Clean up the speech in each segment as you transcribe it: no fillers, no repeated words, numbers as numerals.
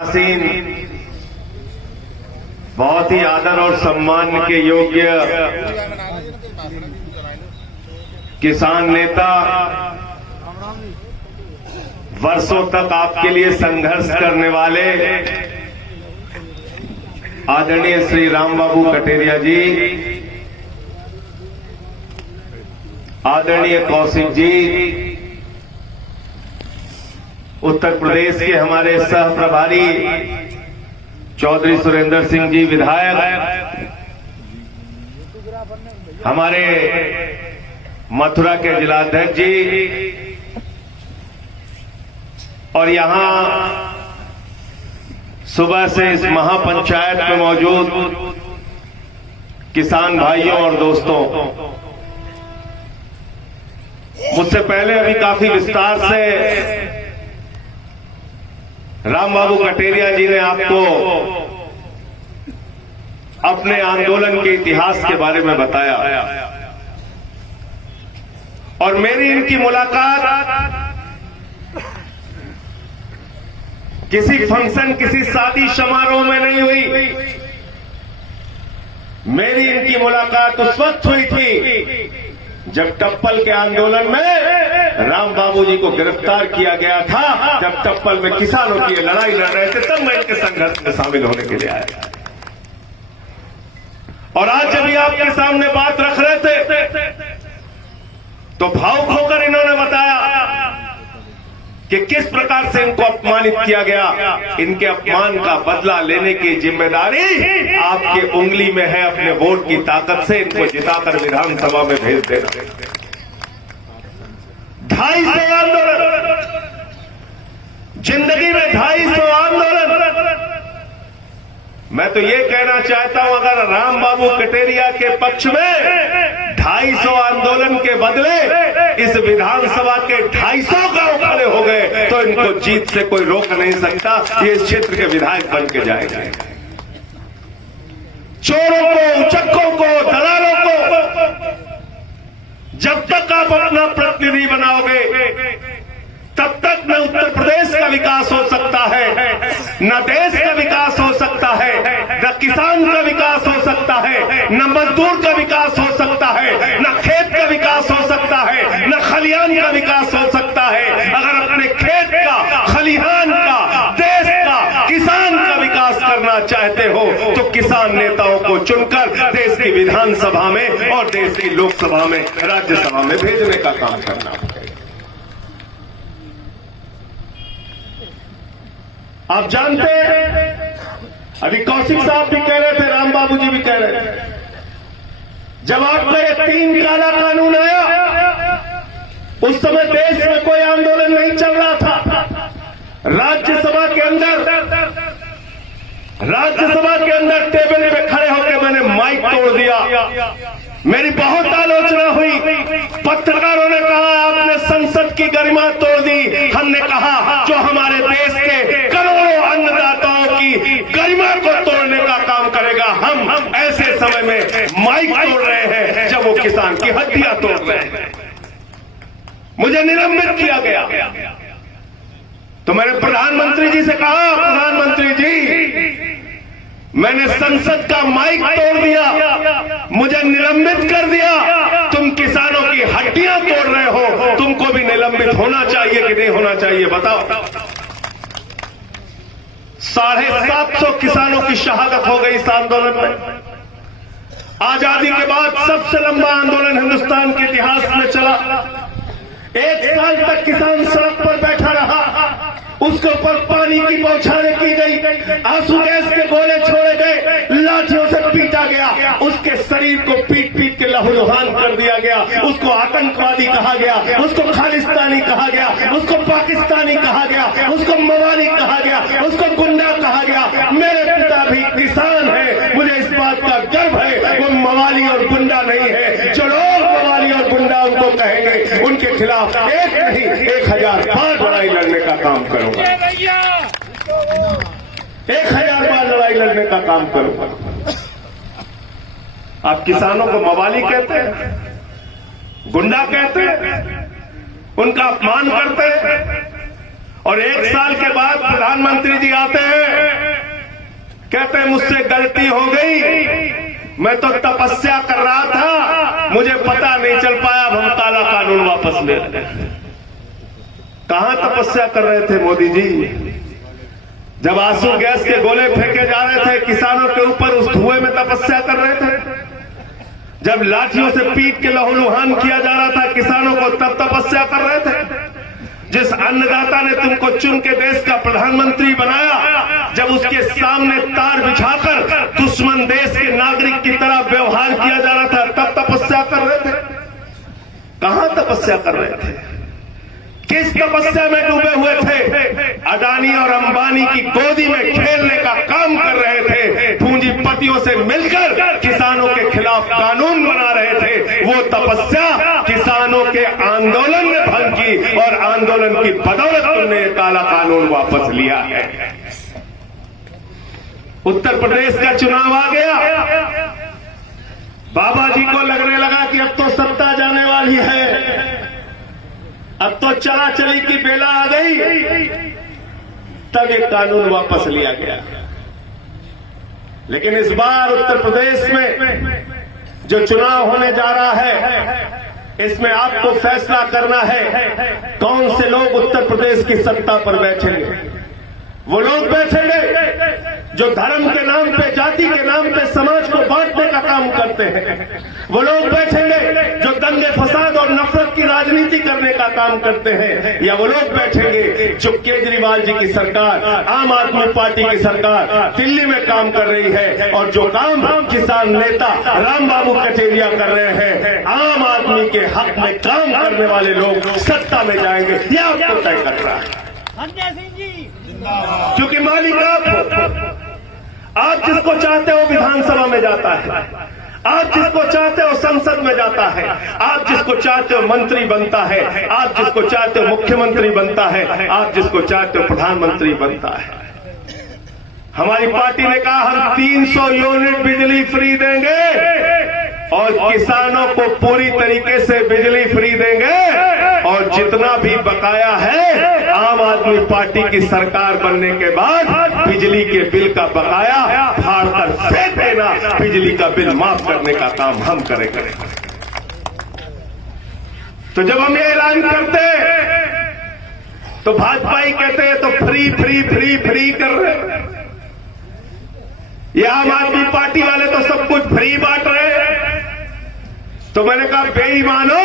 Scene बहुत ही आदर और सम्मान के योग्य किसान नेता, वर्षों तक आपके लिए संघर्ष करने वाले आदरणीय श्री राम बाबू कटेरिया जी, आदरणीय कौशिक जी, उत्तर प्रदेश के हमारे सह प्रभारी चौधरी सुरेंद्र सिंह जी विधायक, हमारे मथुरा के जिलाध्यक्ष जी, और यहां सुबह से इस महापंचायत में मौजूद किसान भाइयों और दोस्तों, मुझसे पहले अभी काफी विस्तार से राम बाबू कटेरिया जी ने आपको अपने आंदोलन के इतिहास के बारे में बताया, और मेरी इनकी मुलाकात किसी फंक्शन, किसी शादी समारोह में नहीं हुई। मेरी इनकी मुलाकात उस वक्त हुई थी जब टप्पल के आंदोलन में राम बाबू जी को गिरफ्तार किया गया था, जब टप्पल में किसानों की लड़ाई लड़ रहे थे, तब मैं इनके संघर्ष में शामिल होने के लिए आया। और आज जब ये आपके सामने बात रख रहे थे तो भावुक होकर इन्होंने बताया कि किस प्रकार से इनको अपमानित किया गया। इनके अपमान का बदला लेने की जिम्मेदारी आपके उंगली में है। अपने वोट की ताकत से इनको जिताकर विधानसभा में भेज देना। 250 आंदोलन, जिंदगी में 250 आंदोलन। मैं तो ये कहना चाहता हूं, अगर राम बाबू कटेरिया के पक्ष में 250 आंदोलन के बदले इस विधानसभा के 250 गांव खड़े हो गए तो इनको जीत से कोई रोक नहीं सकता। ये इस क्षेत्र के विधायक बन के जाएंगे। चोरों को, उचक्कों को, दलालों को जब तक आप अपना प्रतिनिधि बनाओगे तब तक न उत्तर प्रदेश का विकास हो सकता है, न देश का विकास हो सकता है, न किसान का विकास हो सकता है, न मजदूर का विकास हो सकता है, न खेत का विकास हो सकता है, न खलिहान का विकास हो सकता है। अगर अपने खेत का, खलिहान का, देश का, किसान का विकास करना चाहते हो तो किसान नेताओं को चुनकर देश की विधानसभा में और देश की लोकसभा में, राज्यसभा में भेजने का काम करना है। आप जानते हैं, अभी कौशिक साहब भी कह रहे थे, राम बाबू जी भी कह रहे थे, जब आपका ये 3 काला कानून आया उस समय देश में कोई आंदोलन नहीं चल रहा था। राज्यसभा के अंदर टेबल पे खड़े होकर मैंने माइक तोड़ दिया। मेरी बहुत आलोचना हुई। पत्रकारों ने कहा आपने संसद की गरिमा तोड़ दी। हमने कहा जो हमारे देश के करोड़ों अन्नदाताओं की गरिमा को तोड़ने का काम करेगा, हम ऐसे समय में माइक तोड़ रहे हैं जब वो किसान की हड्डियां तोड़ रहे हैं। मुझे निलंबित किया गया तो मैंने प्रधानमंत्री जी से कहा, प्रधानमंत्री जी मैंने संसद का माइक तोड़ दिया, मुझे निलंबित कर दिया, तुम किसानों की हड्डियां तोड़ रहे हो, तुमको भी निलंबित होना चाहिए कि नहीं होना चाहिए बताओ। 750 किसानों की शहादत हो गई इस आंदोलन में। आजादी के बाद सबसे लंबा आंदोलन हिंदुस्तान के इतिहास में चला। 1 साल तक किसान सड़क पर बैठा रहा, उसके ऊपर पानी की बौछारें की गई, आंसू गैस के गोले छोड़े गए, लाठियों से पीटा गया, उसके शरीर को पीट पीट के लहूलुहान कर दिया गया, उसको आतंकवादी कहा गया, उसको खालिस्तानी कहा गया, उसको पाकिस्तानी कहा गया, उसको मवाली कहा गया, उसको गुंडा कहा गया। मेरे पिता भी किसान है, मुझे इस बात का गर्व है, वो मवाली और गुंडा नहीं है। जो लोग मवाली और गुंडा उनको कहेंगे उनके खिलाफ एक नहीं 1000 लड़ाई लड़ने का काम करूंगा। 1000 बार लड़ाई लड़ने का काम करूंगा। आप किसानों को मवाली कहते हैं, गुंडा कहते हैं, उनका अपमान करते हैं, और 1 साल के बाद प्रधानमंत्री जी आते हैं कहते हैं मुझसे गलती हो गई, मैं तो तपस्या कर रहा था, मुझे पता नहीं चल पाया, अब हम काला कानून वापस ले रहे हैं। कहां तपस्या कर रहे थे मोदी जी? जब आंसू गैस के गोले फेंके जा रहे थे किसानों के ऊपर, उस धुएं में तपस्या कर रहे थे। जब लाठियों से पीट के लहूलुहान किया जा रहा था किसानों को, तब तपस्या कर रहे थे। जिस अन्नदाता ने तुमको चुन के देश का प्रधानमंत्री बनाया, जब उसके सामने तार बिछाकर दुश्मन देश के नागरिक की तरह व्यवहार किया जा रहा था, तब तपस्या कर रहे थे। कहां तपस्या कर रहे थे? किस तपस्या में डूबे हुए थे? अडानी और अंबानी की गोदी में खेलने का काम कर रहे थे, पूंजीपतियों से मिलकर किसानों के खिलाफ कानून बना रहे थे। वो तपस्या किसानों के आंदोलन ने भंग की और आंदोलन की बदौलत तुमने काला कानून वापस लिया है। उत्तर प्रदेश का चुनाव आ गया, बाबा जी को लगने लगा कि अब तो सत्ता जाने वाली है, अब तो चला चली की बेला आ गई, तब ये कानून वापस लिया गया। लेकिन इस बार उत्तर प्रदेश में जो चुनाव होने जा रहा है, इसमें आपको फैसला करना है कौन से लोग उत्तर प्रदेश की सत्ता पर बैठेंगे। वो लोग बैठेंगे जो धर्म के नाम पे, जाति के नाम पे समाज को बांटने का काम करते हैं। वो लोग बैठेंगे जो दंगे फसाद और नफरत की राजनीति करने का काम करते हैं। या वो लोग बैठेंगे जो केजरीवाल जी की सरकार, आम आदमी पार्टी की सरकार दिल्ली में काम कर रही है, और जो काम किसान नेता राम बाबू कटेरिया कर रहे हैं, आम आदमी के हक में काम करने वाले लोग सत्ता में जाएंगे। यह आपको तय कर रहा है। क्योंकि मालिक आप जिसको चाहते हो विधानसभा में जाता है, आप जिसको चाहते हो संसद में जाता है, आप जिसको चाहते हो मंत्री बनता है, आप जिसको चाहते हो मुख्यमंत्री बनता है, आप जिसको चाहते हो प्रधानमंत्री बनता है। हमारी पार्टी ने कहा हम 300 यूनिट बिजली फ्री देंगे और किसानों को पूरी तरीके से बिजली फ्री देंगे, और जितना भी बकाया है आम आदमी पार्टी की सरकार बनने के बाद बिजली के बिल का बकाया फाड़कर फेंक देना, बिजली का बिल माफ करने का काम हम करेंगे। तो जब हम ये ऐलान करते तो भाजपा ही कहते हैं तो फ्री फ्री फ्री फ्री कर रहे हैं। ये आम आदमी पार्टी वाले तो सब कुछ फ्री बांट रहे हैं। तो मैंने कहा बेईमानो,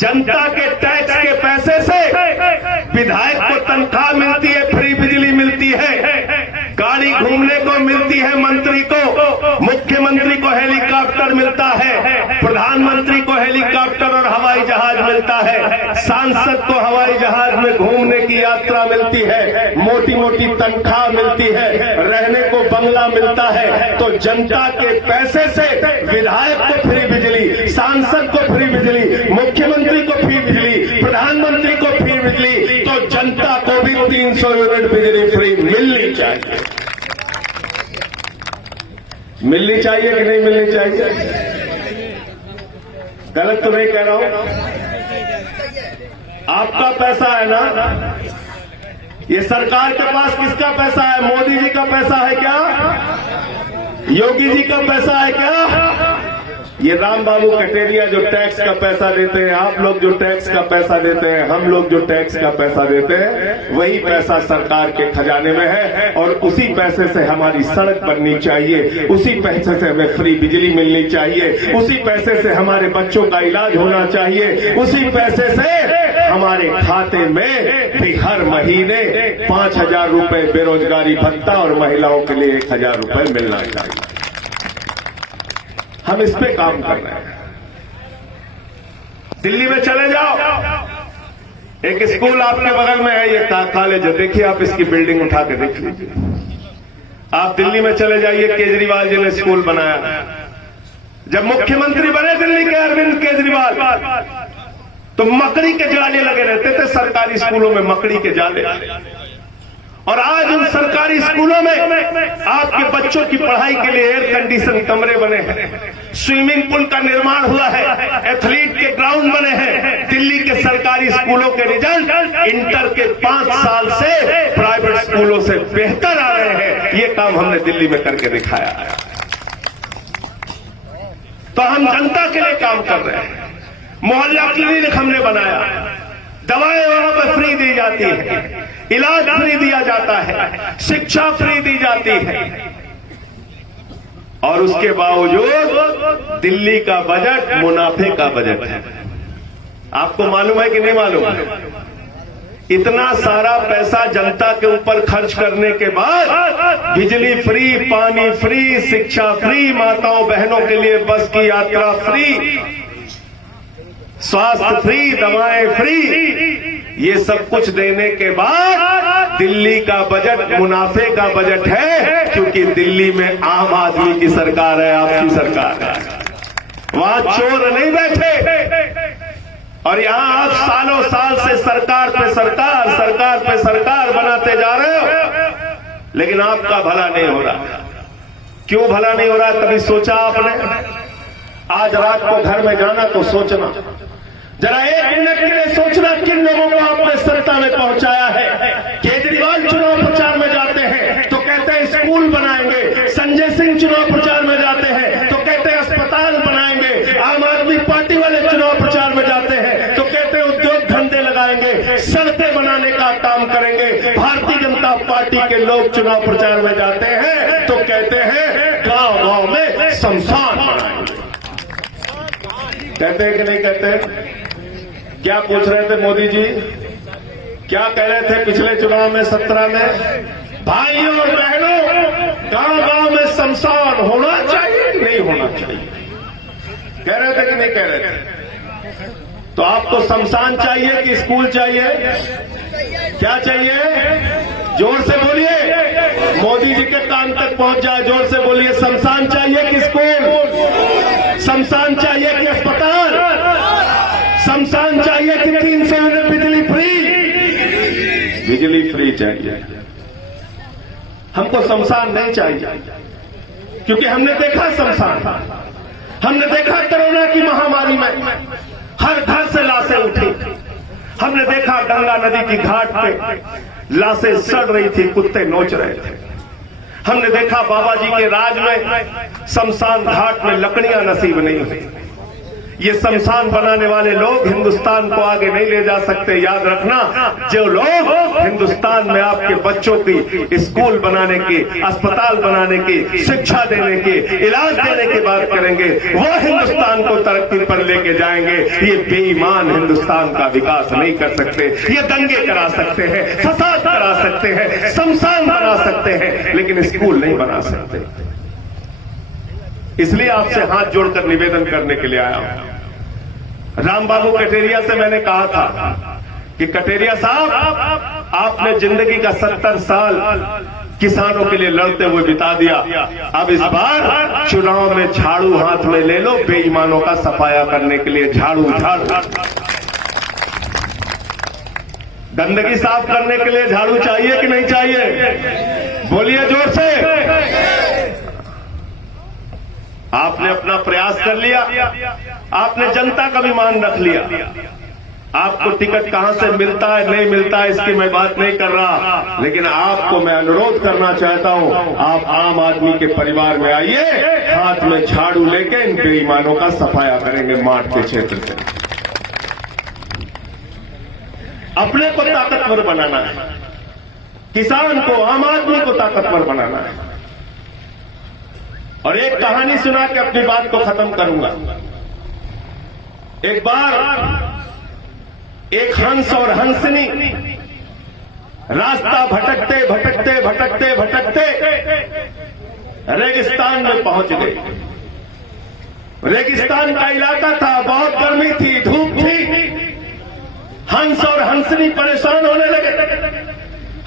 जनता के टैक्स के पैसे से विधायक को तनख्वाह मिलती है, फ्री बिजली मिलती है, गाड़ी घूमने को मिलती है मंत्री को, मुख्यमंत्री को हेलीकॉप्टर मिलता है, प्रधानमंत्री को हेलीकॉप्टर और हवाई जहाज मिलता है, सांसद को हवाई जहाज में घूमने की यात्रा मिलती है, मोटी मोटी तनख्वाह मिलती है, रहने को बंगला मिलता है। तो जनता के पैसे से विधायक को फ्री बिजली, सांसद को फ्री बिजली, मुख्यमंत्री को फ्री बिजली, प्रधानमंत्री को फ्री बिजली, तो जनता को भी 300 यूनिट बिजली फ्री मिलनी चाहिए। मिलनी चाहिए कि नहीं मिलनी चाहिए? गलत तो नहीं कह रहा हूं? आपका पैसा है ना, ये सरकार के पास किसका पैसा है? मोदी जी का पैसा है क्या? योगी जी का पैसा है क्या? ये राम बाबू कटेरिया जो टैक्स का पैसा देते हैं, आप लोग जो टैक्स का पैसा देते हैं, हम लोग जो टैक्स का पैसा देते हैं, वही पैसा सरकार के खजाने में है, और उसी पैसे से हमारी सड़क बननी चाहिए, उसी पैसे से हमें फ्री बिजली मिलनी चाहिए, उसी पैसे से हमारे बच्चों का इलाज होना चाहिए, उसी पैसे से हमारे खाते में भी हर महीने 5,000 रुपए बेरोजगारी भत्ता और महिलाओं के लिए 1,000 रुपए मिलना चाहिए। हम इस पे काम कर रहे हैं। दिल्ली में चले जाओ, एक स्कूल आपके बगल में है, ये कॉलेज है, देखिए आप इसकी बिल्डिंग उठा के देख लीजिए। आप दिल्ली में चले जाइए, केजरीवाल जी ने स्कूल बनाया। जब मुख्यमंत्री बने दिल्ली के अरविंद केजरीवाल, तो मकड़ी के जाले लगे रहते थे सरकारी स्कूलों में, मकड़ी के जाले। और आज उन सरकारी स्कूलों में आपके बच्चों की पढ़ाई के लिए एयर कंडीशन कमरे बने हैं, स्विमिंग पूल का निर्माण हुआ है, एथलीट के ग्राउंड बने हैं। दिल्ली के सरकारी स्कूलों के रिजल्ट इंटर के 5 साल से प्राइवेट स्कूलों से बेहतर आ रहे हैं। ये काम हमने दिल्ली में करके दिखाया है। तो हम जनता के लिए काम कर रहे हैं। मोहल्ला क्लिनिक हमने बनाया, दवाएं वहां पर फ्री दी जाती है, इलाज फ्री दिया जाता है, शिक्षा फ्री दी जाती है। और उसके बावजूद दिल्ली का बजट मुनाफे का बजट है। आपको मालूम है कि नहीं मालूम? इतना सारा पैसा जनता के ऊपर खर्च करने के बाद बिजली फ्री, पानी फ्री, शिक्षा फ्री, माताओं बहनों के लिए बस की यात्रा फ्री, स्वास्थ्य फ्री, दवाएं फ्री, ये सब कुछ देने के बाद दिल्ली का बजट मुनाफे का बजट है, क्योंकि दिल्ली में आम आदमी की सरकार है, आपकी सरकार है। वहां चोर नहीं बैठे। और यहां आप सालों साल से सरकार पे सरकार बनाते जा रहे हो, लेकिन आपका भला नहीं हो रहा। क्यों भला नहीं हो रहा? कभी सोचा आपने? आज रात को घर में जाना तो सोचना, जरा 1 मिनट के लिए सोचना, किन लोगों को आपने सत्ता में पहुंचाया है। केजरीवाल चुनाव प्रचार में जाते हैं तो कहते हैं स्कूल बनाएंगे, संजय सिंह चुनाव प्रचार में जाते हैं तो कहते हैं अस्पताल बनाएंगे, आम आदमी पार्टी वाले चुनाव प्रचार में जाते हैं तो कहते हैं उद्योग धंधे लगाएंगे, सड़कें बनाने का काम करेंगे। भारतीय जनता पार्टी के लोग चुनाव प्रचार में जाते हैं तो कहते हैं गांव गांव में शमशान बनाएंगे। कहते हैं कि नहीं कहते? क्या पूछ रहे थे मोदी जी? क्या कह रहे थे पिछले चुनाव में 17 में? भाइयों और बहनों, गांव गांव में शमशान होना चाहिए कि नहीं होना चाहिए? कह रहे थे कि नहीं कह रहे थे? तो आपको शमशान चाहिए कि स्कूल चाहिए? क्या चाहिए? जोर से बोलिए, मोदी जी के कान तक पहुंच जाए। जोर से बोलिए, शमशान चाहिए कि स्कूल? शमशान चाहिए कि अस्पताल? शमशान चाहिए कि 300 यूनिट बिजली फ्री? बिजली फ्री चाहिए। हमको शमशान नहीं चाहिए, क्योंकि हमने देखा शमशान, हमने देखा कोरोना की महामारी में हर घर से लाशें उठी। हमने देखा गंगा नदी की घाट पे लाशें सड़ रही थी, कुत्ते नोच रहे थे। हमने देखा बाबा जी के राज में शमशान घाट में लकड़ियां नसीब नहीं हुई। ये शमशान बनाने वाले लोग हिंदुस्तान को आगे नहीं ले जा सकते। याद रखना, जो लोग हिंदुस्तान में आपके बच्चों की स्कूल बनाने की, अस्पताल बनाने की, शिक्षा देने की, इलाज देने की बात करेंगे, वो हिंदुस्तान को तरक्की पर लेके जाएंगे। ये बेईमान हिंदुस्तान का विकास नहीं कर सकते। ये दंगे करा सकते हैं, फसाद करा सकते हैं, शमशान बना सकते हैं, लेकिन स्कूल नहीं बना सकते। इसलिए आपसे हाथ जोड़कर निवेदन करने के लिए आया हूं। राम बाबू कटेरिया से मैंने कहा था कि कटेरिया साहब, आपने जिंदगी का 70 साल किसानों के लिए लड़ते हुए बिता दिया। अब इस बार चुनाव में झाड़ू हाथ में ले लो, बेईमानों का सफाया करने के लिए। झाड़ू गंदगी साफ करने के लिए झाड़ू चाहिए कि नहीं चाहिए? बोलिए जोर से। आपने अपना प्रयास कर लिया, आपने जनता का भी मान रख लिया। आपको टिकट कहां से मिलता है नहीं मिलता है इसकी मैं बात नहीं कर रहा, लेकिन आपको मैं अनुरोध करना चाहता हूं, आप आम आदमी के परिवार में आइए, हाथ में झाड़ू लेके इन बेईमानों का सफाया करेंगे माठ के क्षेत्र से। अपने को ताकतवर बनाना है, किसान को, आम आदमी को ताकतवर बनाना है। और एक कहानी सुना के अपनी बात को खत्म करूंगा। एक बार एक हंस और हंसनी रास्ता भटकते भटकते भटकते भटकते रेगिस्तान में पहुंच गए। रेगिस्तान का इलाका था, बहुत गर्मी थी, धूप थी। हंस और हंसनी परेशान होने लगे।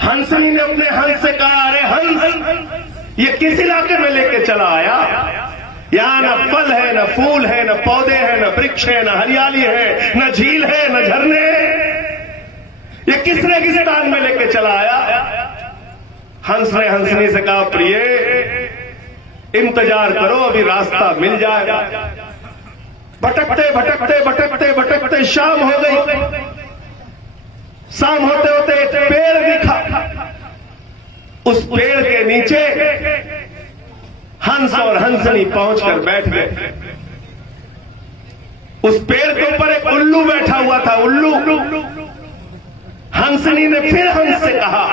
हंसनी ने अपने हंस से कहा, अरे हंस, ये किस इलाके में लेके चला आया? यहां न फल है, न फूल है, न पौधे हैं, न वृक्ष है, न हरियाली है, न झील है, न झरने। ये किस रेगिस्तान में लेके चला आया? हंस ने हंसनी से कहा, प्रिय इंतजार करो, अभी रास्ता मिल जाएगा। भटकते भटकते भटकते भटकते शाम हो गई। शाम होते होते एक पेड़ दिखा। उस पेड़ के नीचे हंस और हंसनी पहुंचकर बैठ गए। उस पेड़ के ऊपर एक उल्लू बैठा हुआ था। उल्लू हंसनी ने फिर हंस से कहा,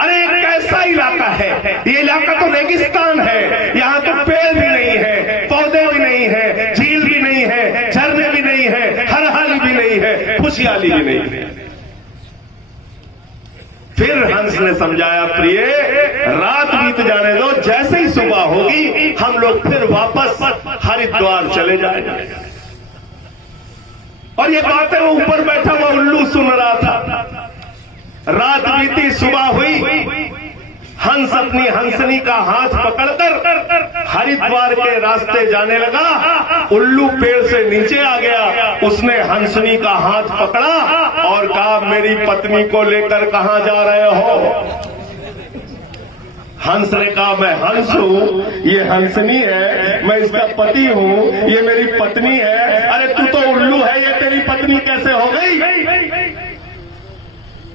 अरे एक कैसा इलाका है, ये इलाका तो रेगिस्तान है, यहां तो पेड़ भी नहीं है, पौधे भी नहीं है, झील भी नहीं है, झरने भी नहीं है, हरियाली भी नहीं है, खुशहाली भी नहीं है। फिर हंस ने समझाया, प्रिय रात बीत जाने दो, जैसे ही सुबह होगी हम लोग फिर वापस हरिद्वार चले जाएंगे। और ये बातें वो ऊपर बैठा हुआ उल्लू सुन रहा था। रात बीती, सुबह हुई। हंस अपनी हंसनी का हाथ पकड़कर हरिद्वार के रास्ते जाने लगा। उल्लू पेड़ से नीचे आ गया। उसने हंसनी का हाथ पकड़ा और कहा, मेरी पत्नी को लेकर कहां जा रहे हो? हंस ने कहा, मैं हंस हूं, ये हंसनी है, मैं इसका पति हूं, ये मेरी पत्नी है। अरे तू तो उल्लू है, ये तेरी पत्नी कैसे हो गई?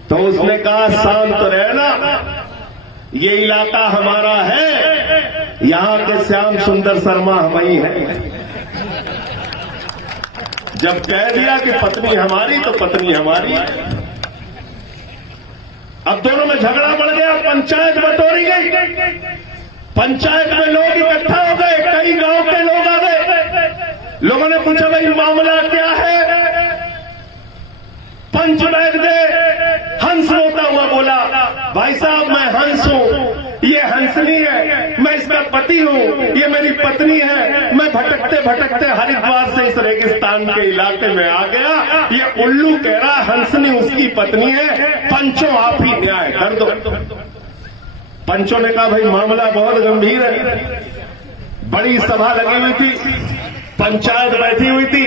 तो उसने कहा, शांत रहना, ये इलाका हमारा है, यहां के श्याम सुंदर शर्मा हम ही हैं। जब कह दिया कि पत्नी हमारी तो पत्नी हमारी है। अब दोनों में झगड़ा बढ़ गया, पंचायत बटोरी गई। पंचायत में लोग इकट्ठा हो गए, कई गांव के लोग आ गए। लोगों ने पूछा, भाई मामला क्या है? पंच बैठ गए। हंस रोता हुआ बोला, भाई साहब मैं हंस हूं, ये हंसनी है, मैं इसका पति हूं, ये मेरी पत्नी है। मैं भटकते भटकते हरिद्वार से इस रेगिस्तान के इलाके में आ गया। ये उल्लू कह रहा हंसनी उसकी पत्नी है, पंचों आप ही न्याय कर दो। पंचों ने कहा, भाई मामला बहुत गंभीर है। बड़ी सभा लगी हुई थी, पंचायत बैठी हुई थी।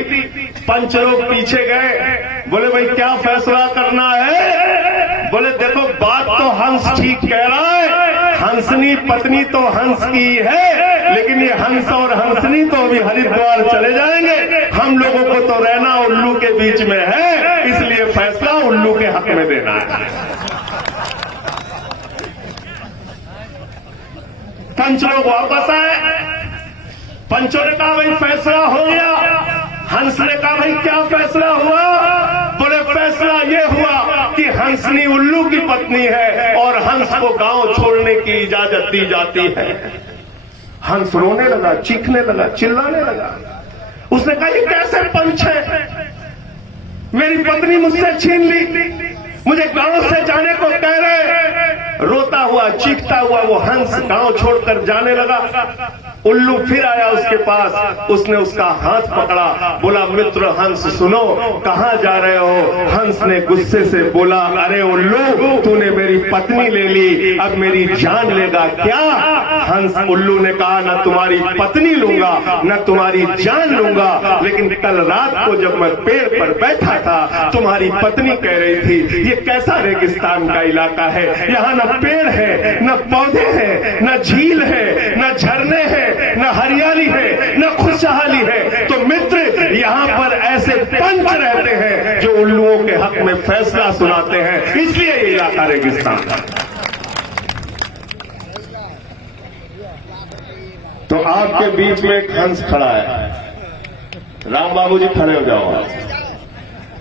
पंच लोग पीछे गए, बोले भाई क्या फैसला करना है? बोले देखो बात तो हंस ठीक कह रहा है, हंसनी पत्नी तो हंस की है, लेकिन ये हंस और हंसनी तो अभी हरिद्वार चले जाएंगे, हम लोगों को तो रहना उल्लू के बीच में है, इसलिए फैसला उल्लू के हक में देना है। पंच लोग वापस आए। पंचों ने कहा, भाई फैसला हो गया। हंस ने कहा, भाई क्या फैसला हुआ? बोले फैसला ये हुआ कि हंसनी उल्लू की पत्नी है और हंस को गांव छोड़ने की इजाजत दी जाती है। हंस रोने लगा, चीखने लगा, चिल्लाने लगा। उसने कहा, ये कैसे पंच है? मेरी पत्नी मुझसे छीन ली, मुझे गांव से जाने को कह रहे। रोता हुआ चीखता हुआ वो हंस गांव छोड़कर जाने लगा। उल्लू फिर आया उसके पास, उसने उसका हाथ पकड़ा, बोला, मित्र हंस सुनो, कहां जा रहे हो? हंस ने गुस्से से बोला, अरे उल्लू तूने मेरी पत्नी ले ली, अब मेरी जान लेगा क्या? हंस उल्लू ने कहा, न तुम्हारी पत्नी लूंगा न तुम्हारी जान लूंगा, लेकिन कल रात को जब मैं पेड़ पर बैठा था तुम्हारी पत्नी कह रही थी ये कैसा रेगिस्तान का इलाका है, यहाँ न पेड़ है, न पौधे हैं, न झील है, न झरने हैं, न हरियाली है, न खुशहाली है। तो मित्र यहाँ पर ऐसे पंच रहते हैं जो उल्लुओं के हक में फैसला सुनाते हैं, इसलिए ये इलाका रेगिस्तान है। तो आपके बीच में एक हंस खड़ा है। राम बाबू जी खड़े हो जाओ।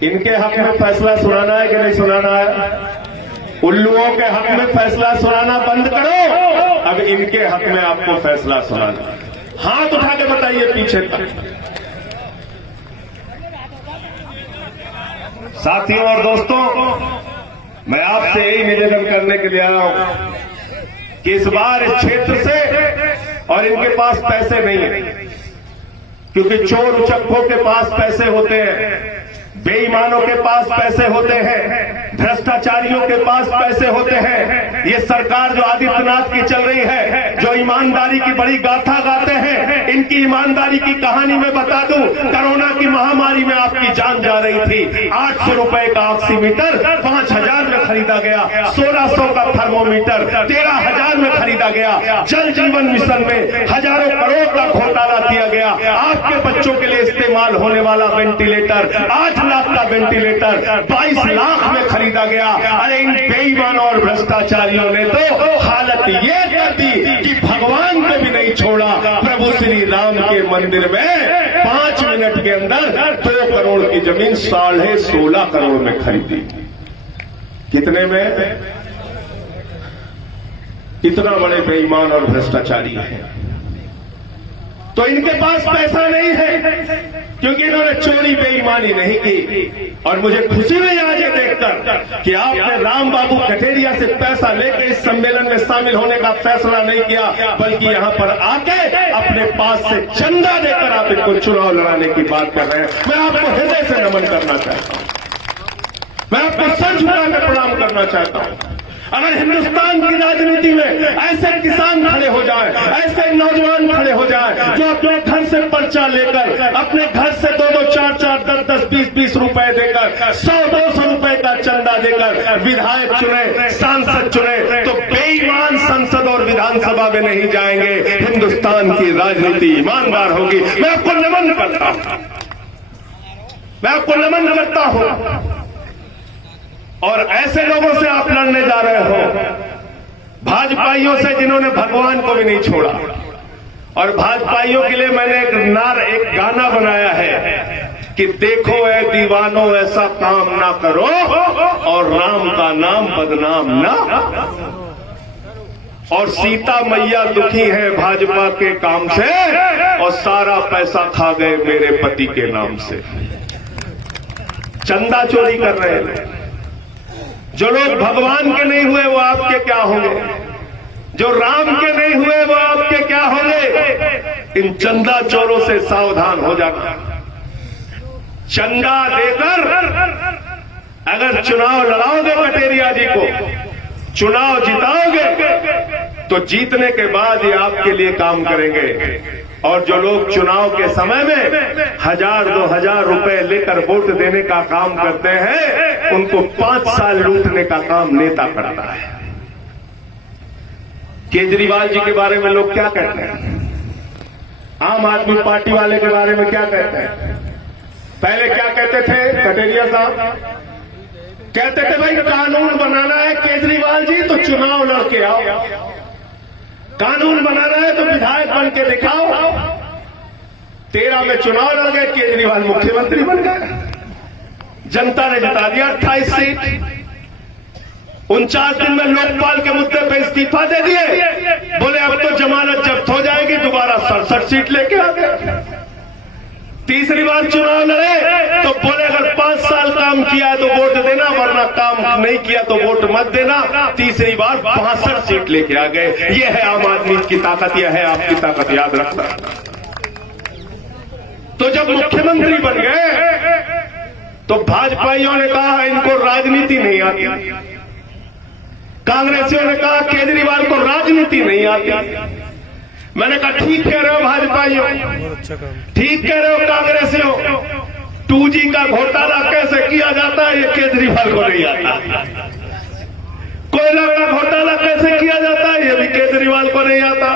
इनके हक में फैसला सुनाना है कि नहीं सुनाना है? उल्लुओं के हक में फैसला सुनाना बंद करो, अब इनके हक में आपको फैसला सुनाना। हाथ उठा के बताइए पीछे तक। साथियों और दोस्तों, मैं आपसे यही निवेदन करने के लिए आया हूं कि इस बार इस क्षेत्र से, और इनके पास पैसे नहीं है क्योंकि चोर उचक्कों के पास पैसे होते हैं, बेईमानों के पास पैसे होते हैं, भ्रष्टाचारियों के पास पैसे होते हैं। ये सरकार जो आदित्यनाथ की चल रही है, जो ईमानदारी की बड़ी गाथा गाते हैं, इनकी ईमानदारी की कहानी मैं बता दूं। कोरोना की महामारी में आपकी जान जा रही थी। 800 रुपए का ऑक्सीमीटर 5000 में खरीदा गया, 1600 का थर्मोमीटर 13000 में खरीदा गया। जल जीवन मिशन में हजारों करोड़ का घोटाला किया गया। आपके बच्चों के लिए इस्तेमाल होने वाला वेंटिलेटर 8 लाख का वेंटिलेटर 22 लाख में खरीदा गया। अरे इन बेईमानों और भ्रष्टाचारियों ने तो हालत ये कर दी कि भगवान को भी नहीं छोड़ा। प्रभु श्री राम के मंदिर में 5 मिनट के अंदर 2 करोड़ की जमीन 16.5 करोड़ में खरीदी। कितने में? इतना बड़े बेईमान और भ्रष्टाचारी हैं। तो इनके पास पैसा नहीं है क्योंकि इन्होंने चोरी बेईमानी नहीं की। और मुझे खुशी हुई आज ये देखकर कि आपने राम बाबू कठेरिया से पैसा लेकर इस सम्मेलन में शामिल होने का फैसला नहीं किया, बल्कि यहां पर आके अपने पास से चंदा देकर आप इनको चुनाव लड़ाने की बात कर रहे हैं। मैं आपको हृदय से नमन करना चाहता हूं, मैं आपको सर झुकाकर प्रणाम करना चाहता हूं। अगर हिंदुस्तान की राजनीति में ऐसे किसान खड़े हो जाएं, ऐसे नौजवान खड़े हो जाएं जो अपने घर से पर्चा लेकर, अपने घर से 2-2, 4-4, 10-10, 20-20 रुपए देकर, 100-200 रुपए का चंदा देकर विधायक चुने, सांसद चुने, तो बेईमान संसद और विधानसभा में नहीं जाएंगे। हिंदुस्तान की राजनीति ईमानदार होगी। मैं आपको नमन करता हूं, मैं आपको नमन करता हूं। और ऐसे लोगों से आप लड़ने जा रहे हो, भाजपाइयों से जिन्होंने भगवान को भी नहीं छोड़ा। और भाजपाइयों के लिए मैंने एक गाना बनाया है कि देखो ऐ दीवानों ऐसा काम ना करो और राम का नाम बदनाम ना। और सीता मैया दुखी है भाजपा के काम से और सारा पैसा खा गए मेरे पति के नाम से। चंदा चोरी कर रहे हैं। जो लोग भगवान के नहीं हुए वो आपके क्या होंगे, जो राम के नहीं हुए वो आपके क्या होंगे। इन चंदा चोरों से सावधान हो जाना। चंदा देकर अगर चुनाव लड़ाओगे कटेरिया जी को, चुनाव जिताओगे तो जीतने के बाद ये आपके लिए काम करेंगे। और जो लोग चुनाव के समय में 1000-2000 रुपए लेकर वोट देने का काम करते हैं, उनको 5 साल लूटने का काम नेता करता है। केजरीवाल जी के बारे में लोग क्या कहते हैं, आम आदमी पार्टी वाले के बारे में क्या कहते हैं? पहले क्या कहते थे कटेरिया साहब? कहते थे भाई कानून बनाना है केजरीवाल जी तो चुनाव लड़के आओ, कानून बनाना है तो विधायक बन के दिखाओ। 13 में चुनाव लड़ गए, केजरीवाल मुख्यमंत्री बन गए, जनता ने जिता दिया 28 सीट। 49 दिन में लोकपाल के मुद्दे पर इस्तीफा दे दिए, बोले अब तो जमानत जब्त हो जाएगी, दोबारा 67 सीट लेके आ गए। तीसरी बार चुनाव लड़े तो बोले अगर 5 साल काम किया तो वोट देना, वरना काम नहीं किया तो वोट मत देना। तीसरी बार 62 सीट लेके आ गए। ये है आम आदमी की ताकत, यह है आपकी ताकत, याद रखना। तो जब मुख्यमंत्री बन गए तो भाजपाइयों ने कहा इनको राजनीति नहीं आती, कांग्रेसियों ने कहा केजरीवाल को राजनीति नहीं आती। मैंने कहा ठीक कह रहे हो भाजपाइयों, ठीक कह रहे हो कांग्रेसियों, 2G का घोटाला कैसे किया जाता है ये केजरीवाल को नहीं आता। कोयला का घोटाला कैसे किया जाता है ये भी केजरीवाल को नहीं आता।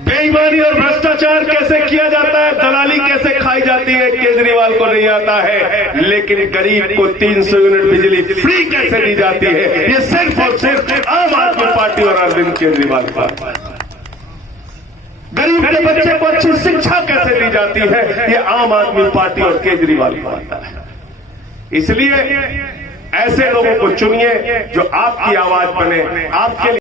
बेईमानी और भ्रष्टाचार कैसे किया जाता है, दलाली कैसे खाई जाती है, केजरीवाल को नहीं आता है। लेकिन गरीब को 300 यूनिट बिजली फ्री कैसे दी जाती है, ये सिर्फ और सिर्फ आम आदमी पार्टी और अरविंद केजरीवाल का। गरीब के बच्चे को अच्छी शिक्षा कैसे दी जाती है, ये आम आदमी पार्टी और केजरीवाल को आता है। इसलिए ऐसे लोगों को चुनिए जो आपकी आवाज बने, आपके लिए